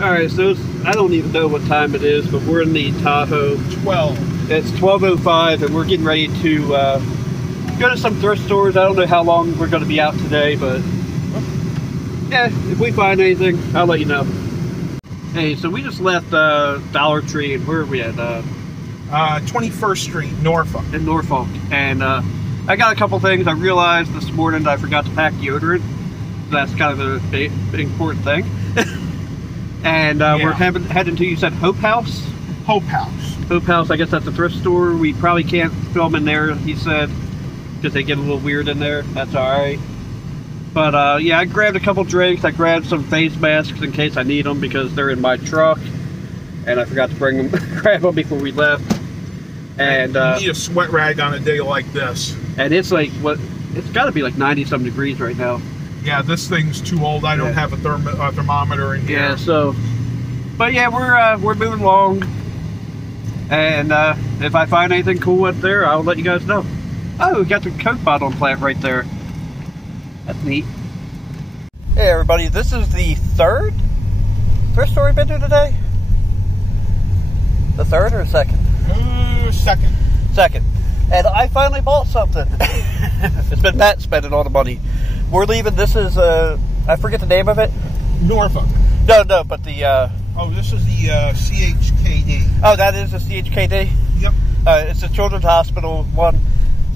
Alright, so I don't even know what time it is, but we're in the Tahoe. 12. It's 12:05 and we're getting ready to go to some thrift stores. I don't know how long we're going to be out today, but yeah, if we find anything, I'll let you know. Hey, so we just left Dollar Tree, and where are we at? 21st Street, Norfolk. In Norfolk. And I got a couple things. I realized this morning that I forgot to pack deodorant. That's kind of a big important thing. And we're heading to, you said Hope House? Hope House. Hope House, I guess that's a thrift store. We probably can't film in there, he said, because they get a little weird in there. That's alright. But yeah, I grabbed a couple drinks. I grabbed some face masks in case I need them because they're in my truck. And I forgot to bring them, grab them before we left. And you need a sweat rag on a day like this. And it's like, it's got to be like 90-some degrees right now. Yeah, this thing's too old. I don't have a thermometer in here. Yeah, so, but yeah, we're moving along. And if I find anything cool up there, I'll let you guys know. Oh, we got the Coke bottle plant right there. That's neat. Hey everybody, this is the third thrift store we've been to today? The third or second? Second. Second. And I finally bought something. It's been Matt spending all the money. We're leaving, this is, I forget the name of it. Norfolk. No, but the, oh, this is the CHKD. Oh, that is the CHKD? Yep. It's a children's hospital one.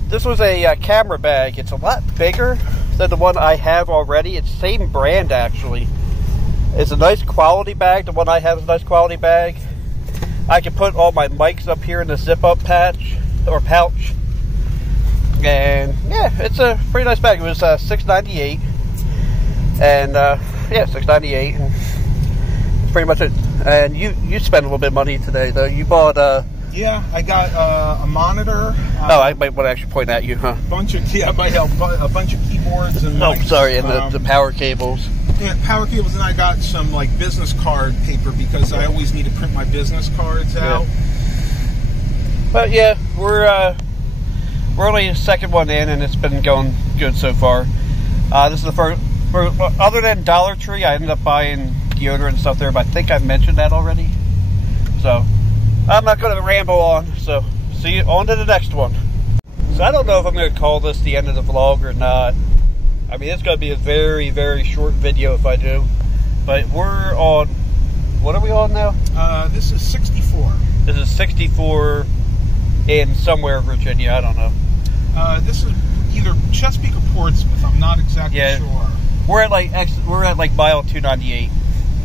This was a camera bag. It's a lot bigger than the one I have already. It's the same brand, actually. It's a nice quality bag. The one I have is a nice quality bag. I can put all my mics up here in the zip-up pouch. And, yeah, it's a pretty nice bag. It was $6.98. And, yeah, $6.98. And that's pretty much it. And you spent a little bit of money today, though. You bought, yeah, I got a monitor. Oh, I might want to actually point at you, huh? I might have a bunch of keyboards and mics. Oh, sorry, and the power cables. Yeah, power cables, and I got some like business card paper because I always need to print my business cards out. But yeah, we're only the second one in, and it's been going good so far. This is the first. Other than Dollar Tree, I ended up buying deodorant and stuff there, but I think I mentioned that already. So I'm not going to ramble on. So see you on to the next one. So I don't know if I'm going to call this the end of the vlog or not. I mean, it's going to be a very, very short video if I do. But we're on, what are we on now? This is 64. This is 64 in somewhere Virginia, I don't know. This is either Chesapeake or Portsmouth, I'm not exactly sure. We're at like mile 298.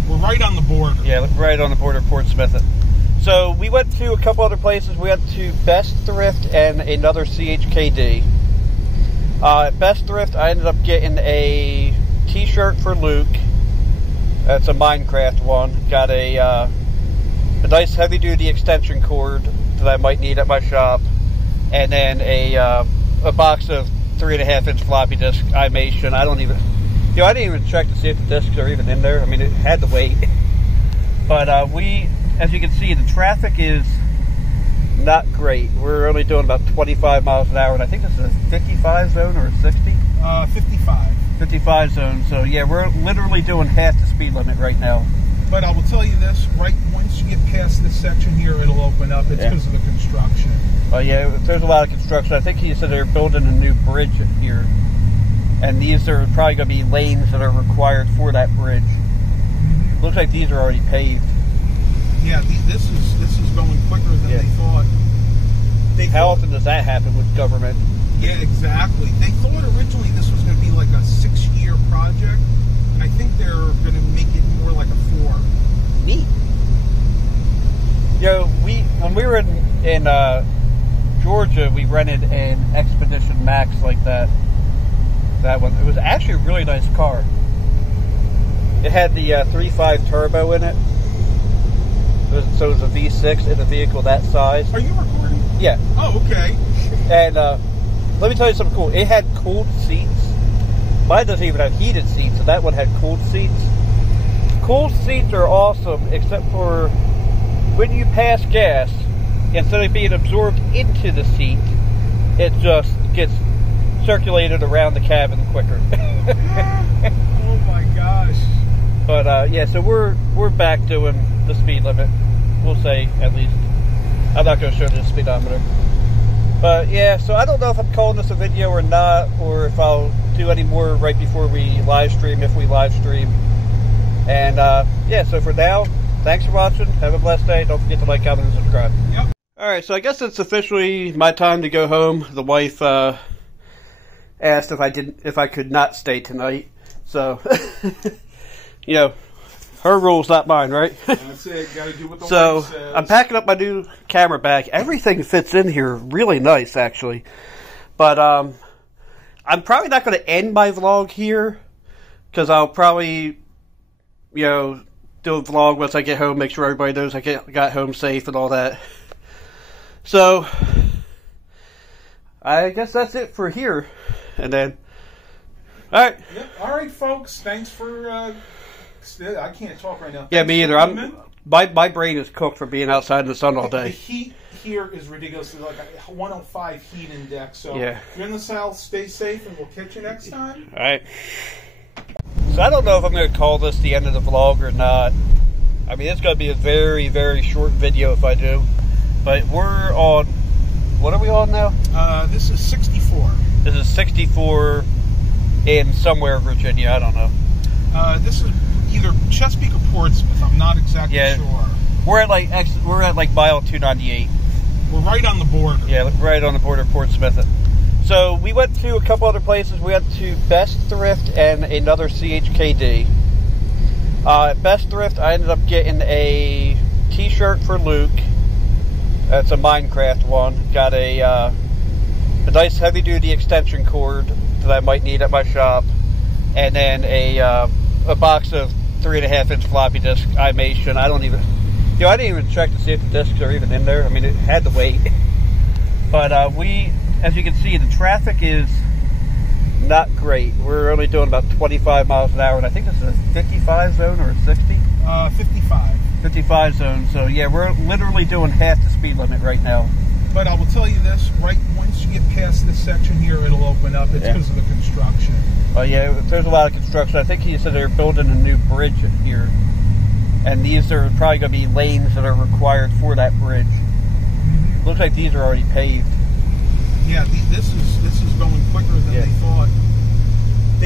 We're right on the border. Yeah, right on the border of Portsmouth. So we went to a couple other places. We went to Best Thrift and another CHKD. At Best Thrift, I ended up getting a t-shirt for Luke. That's a Minecraft one. Got a nice heavy-duty extension cord that I might need at my shop. And then a box of 3.5-inch floppy disk iMation. I didn't even check to see if the discs are even in there. I mean, it had to wait. But as you can see, the traffic is not great. We're only doing about 25 miles an hour, and I think this is a 55 zone or a 60? 55. 55 zone, so yeah, we're literally doing half the speed limit right now. But I will tell you this, right once you get past this section here, it'll open up. It's because of the construction. Oh yeah, there's a lot of construction. I think he said they're building a new bridge here. And these are probably going to be lanes that are required for that bridge. Mm-hmm. Looks like these are already paved. Yeah, this is going quicker than they thought. How often does that happen with government? Yeah, exactly. They thought originally this was going to be like a 6-year project, and I think they're going to make it more like a 4. Neat. When we were in Georgia, we rented an Expedition Max like that. That one. It was actually a really nice car. It had the 3.5 turbo in it. So it was a V6 in a vehicle that size. Are you recording? Yeah. Oh, okay. And let me tell you something cool. It had cooled seats. Mine doesn't even have heated seats, so that one had cooled seats. Cooled seats are awesome, except for when you pass gas, instead of being absorbed into the seat, it just gets circulated around the cabin quicker. Oh my gosh. But yeah, so we're back doing the speed limit. We'll say, at least. I'm not going to show the speedometer. But yeah, so I don't know if I'm calling this a video or not, or if I'll do any more right before we live stream, if we live stream. And yeah, so for now, thanks for watching. Have a blessed day. Don't forget to like, comment, and subscribe. Yep. Alright, so I guess it's officially my time to go home. The wife asked if I could not stay tonight. So, you know, her rules, not mine, right? That's it. Gotta do what the so, wife says. I'm packing up my new camera bag. Everything fits in here really nice, actually. But I'm probably not going to end my vlog here, because I'll probably, you know, do a vlog once I get home, make sure everybody knows I got home safe and all that. So, I guess that's it for here. And then, alright. Yep. Alright, folks. Thanks for, I can't talk right now. Yeah, me either. My brain is cooked from being outside in the sun all day. The heat here is ridiculous. It's like a 105 heat index. So yeah. If you're in the south, stay safe, and we'll catch you next time. Alright. So I don't know if I'm going to call this the end of the vlog or not. I mean, it's going to be a very, very short video if I do. But we're on, what are we on now? This is 64. This is 64 in somewhere in Virginia. I don't know. This is either Chesapeake or Portsmouth. I'm not exactly sure. We're at like mile 298. We're right on the border. Yeah, right on the border of Portsmouth. So we went to a couple other places. We went to Best Thrift and another CHKD. At Best Thrift, I ended up getting a t-shirt for Luke. That's a Minecraft one. Got a nice heavy-duty extension cord that I might need at my shop. And then a box of 3.5-inch floppy disk iMation. I didn't even check to see if the discs are even in there. I mean, it had to wait. But as you can see, the traffic is not great. We're only doing about 25 miles an hour, and I think this is a 55 zone or a 60? 55. 55 zone. So yeah, we're literally doing half the speed limit right now. But I will tell you this, right once you get past this section here, it'll open up. It's because of the construction. Oh yeah, there's a lot of construction. I think he said they're building a new bridge here. And these are probably going to be lanes that are required for that bridge. Looks like these are already paved. Yeah, this is going quicker than they thought.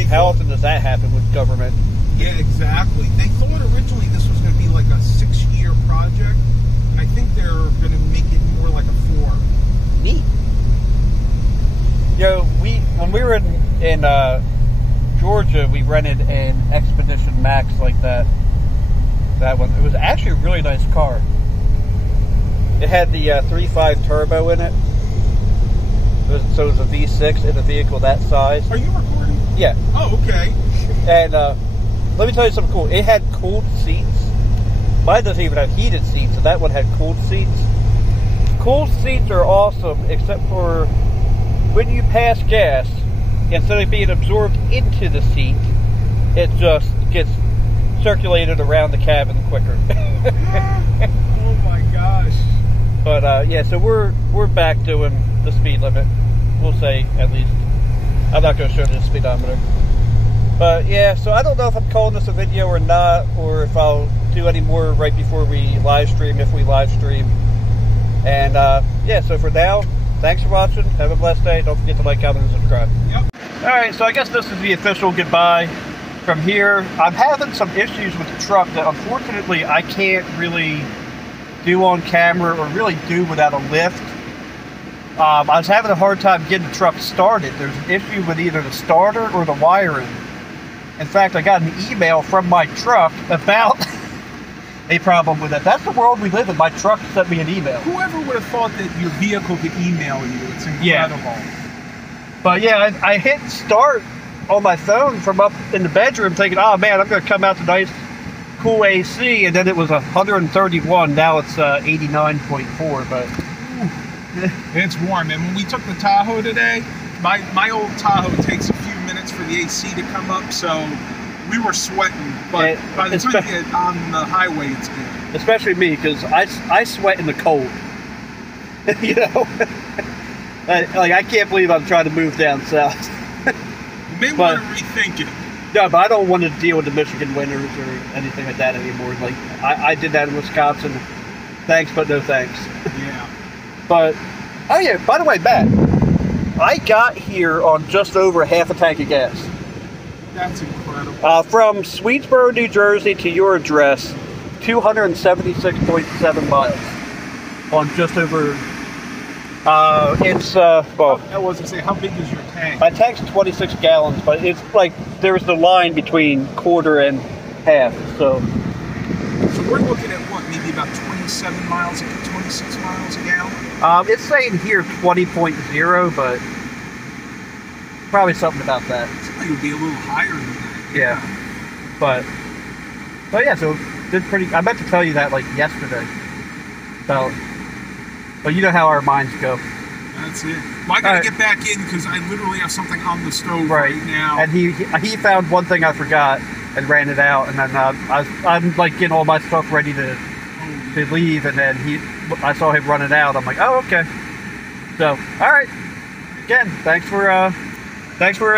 How often does that happen with government? Yeah, exactly. They thought originally this was going to be like a 6-year project, and I think they're going to make it more like a 4. Neat. You know, when we were in Georgia, we rented an Expedition Max like that. That one. It was actually a really nice car. It had the 3.5 turbo in it. So it was a V6 in a vehicle that size. Are you recording? Yeah. Oh, okay. And let me tell you something cool. It had cooled seats. Mine doesn't even have heated seats, so that one had cooled seats. Cooled seats are awesome, except for when you pass gas, instead of being absorbed into the seat, it just gets circulated around the cabin quicker. Oh my gosh. But yeah, so we're back doing the speed limit. We'll say, at least. I'm not going to show the speedometer. But yeah, so I don't know if I'm calling this a video or not, or if I'll do any more right before we live stream, if we live stream. And yeah, so for now, thanks for watching. Have a blessed day. Don't forget to like, comment, and subscribe. Yep. Alright, so I guess this is the official goodbye. From here, I'm having some issues with the truck that unfortunately I can't really do on camera or really do without a lift. I was having a hard time getting the truck started. There's an issue with either the starter or the wiring. In fact, I got an email from my truck about a problem with it. That's the world we live in. My truck sent me an email. Whoever would have thought that your vehicle could email you? It's incredible. Yeah. But yeah, I hit start on my phone from up in the bedroom thinking, oh man, I'm going to come out to nice cool AC, and then it was 131. Now it's 89.4. But it's warm. And when we took the Tahoe today, my old Tahoe takes a few minutes for the AC to come up, so we were sweating. But by the time you get on the highway, it's good. Especially me, because I sweat in the cold. You know, I can't believe I'm trying to move down south. You may want to rethink it. No, but I don't want to deal with the Michigan winters or anything like that anymore. Like, I did that in Wisconsin. Thanks, but no thanks. Yeah. But, oh yeah, by the way, Matt, I got here on just over half a tank of gas. That's incredible. From Swedesboro, New Jersey to your address, 276.7 miles on just over. Well, I was to say, how big is your tank? my tank's 26 gallons, but it's like there's the line between quarter and half. So we're looking at what, maybe about 26 miles a gallon? it's saying here 20.0, but probably something about that. It would be a little higher than that. Yeah, but yeah, so did pretty. I meant to tell you that like yesterday. So, but you know how our minds go. That's it. Well, I gotta get back in because I literally have something on the stove right now. And he found one thing I forgot and ran it out, and then I'm like getting all my stuff ready to leave, and then I saw him run it out. I'm like, oh, okay. So, all right. Again, thanks for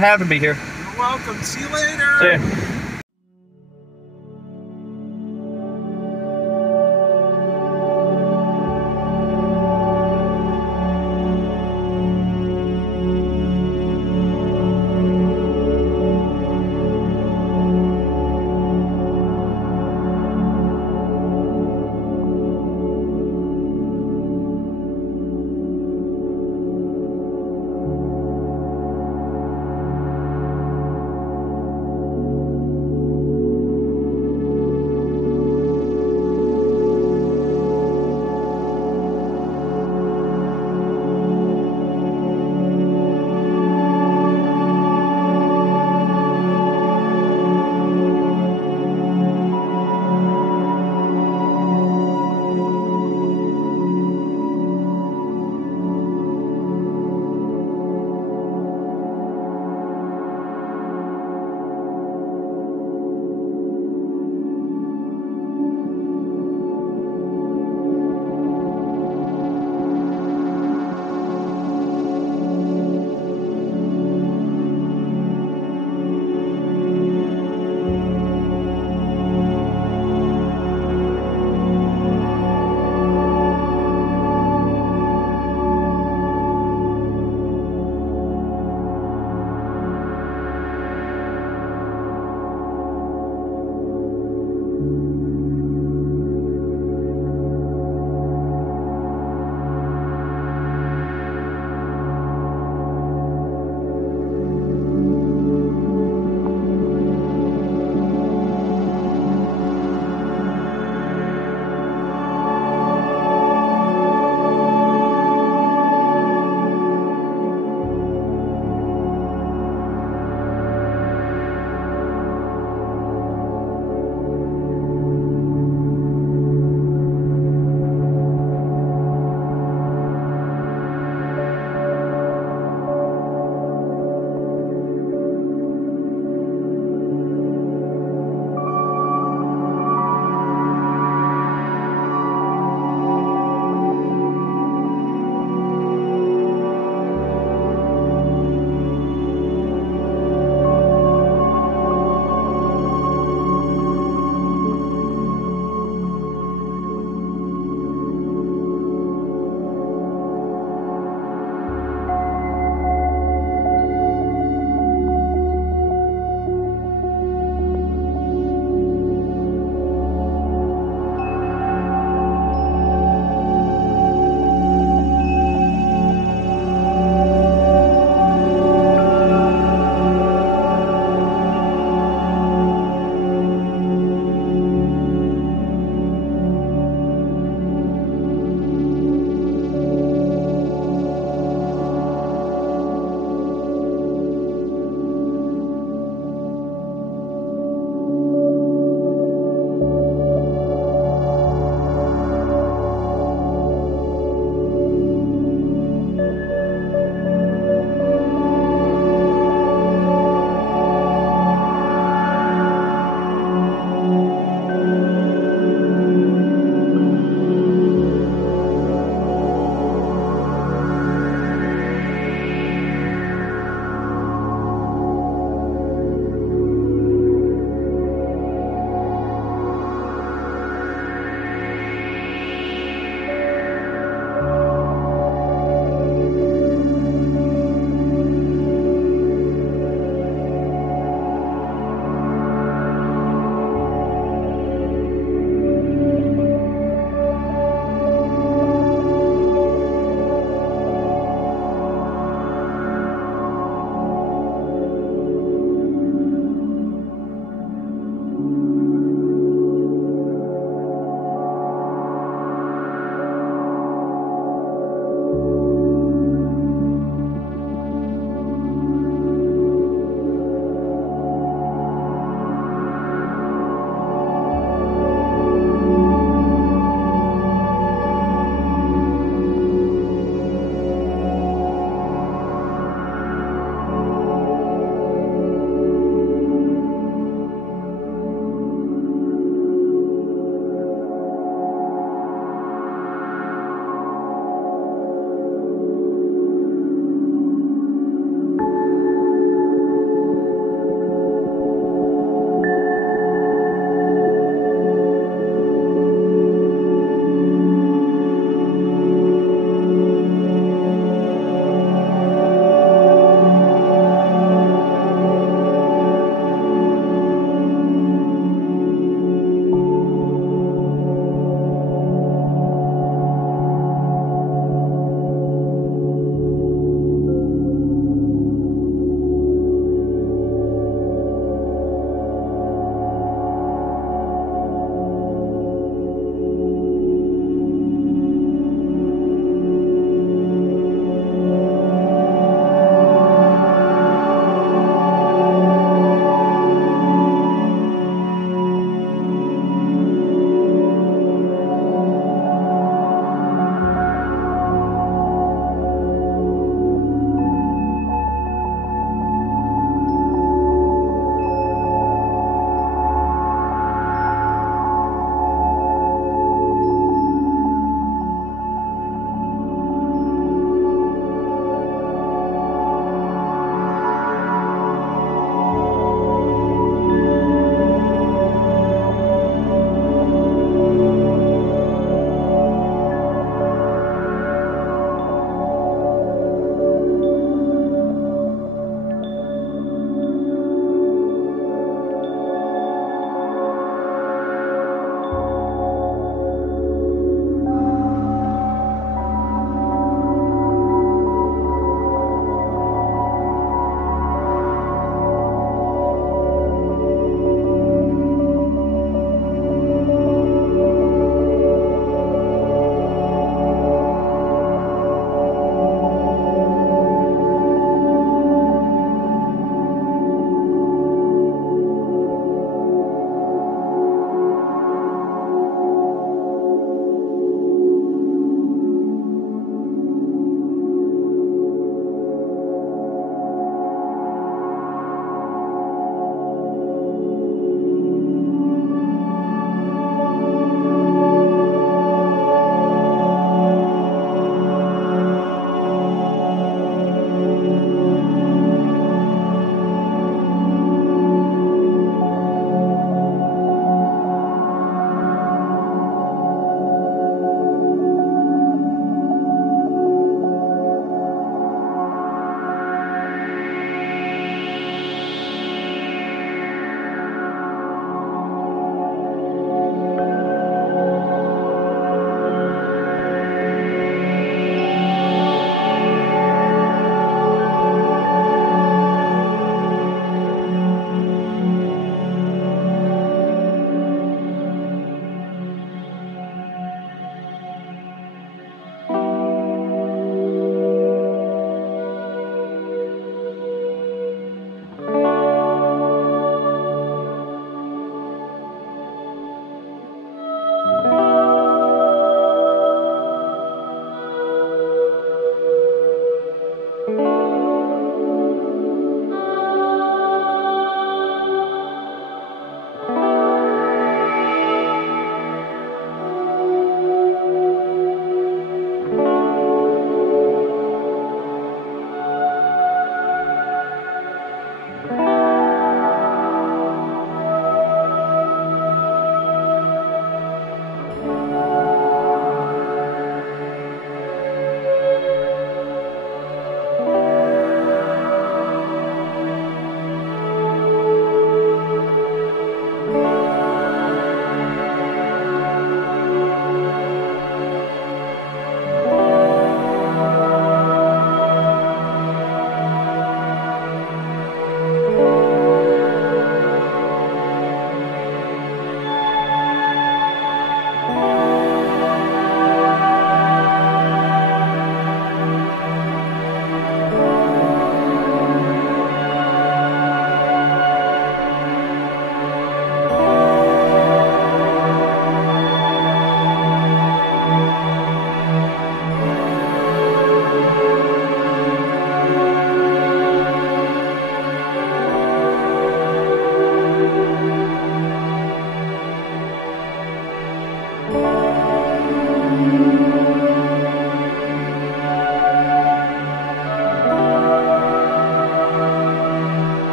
having me here. You're welcome. See you later. See ya.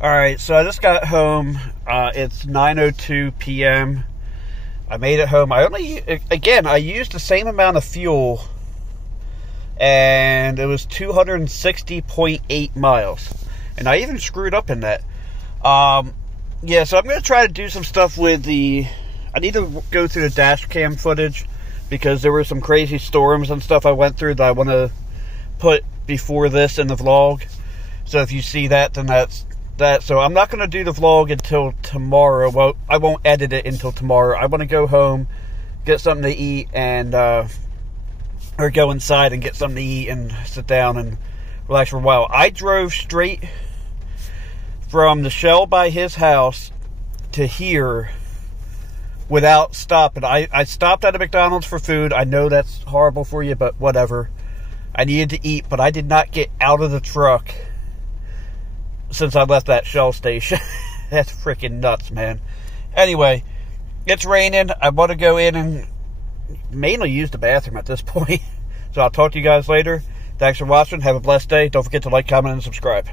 Alright, so I just got home. It's 9:02 p.m. I made it home. I used the same amount of fuel, and it was 260.8 miles. And I even screwed up in that. Yeah, so I'm going to try to do some stuff with I need to go through the dash cam footage, because there were some crazy storms and stuff I went through that I want to put before this in the vlog. So if you see that, then that's that. So I'm not going to do the vlog until tomorrow. Well, I won't edit it until tomorrow. I want to go home, get something to eat, and or go inside and get something to eat and sit down and relax for a while. I drove straight from the Shell by his house to here without stopping. I stopped at a McDonald's for food. I know that's horrible for you, but whatever. I needed to eat, but I did not get out of the truck since I left that Shell station. That's freaking nuts, man. Anyway, it's raining. I want to go in and mainly use the bathroom at this point. So I'll talk to you guys later. Thanks for watching. Have a blessed day. Don't forget to like, comment, and subscribe.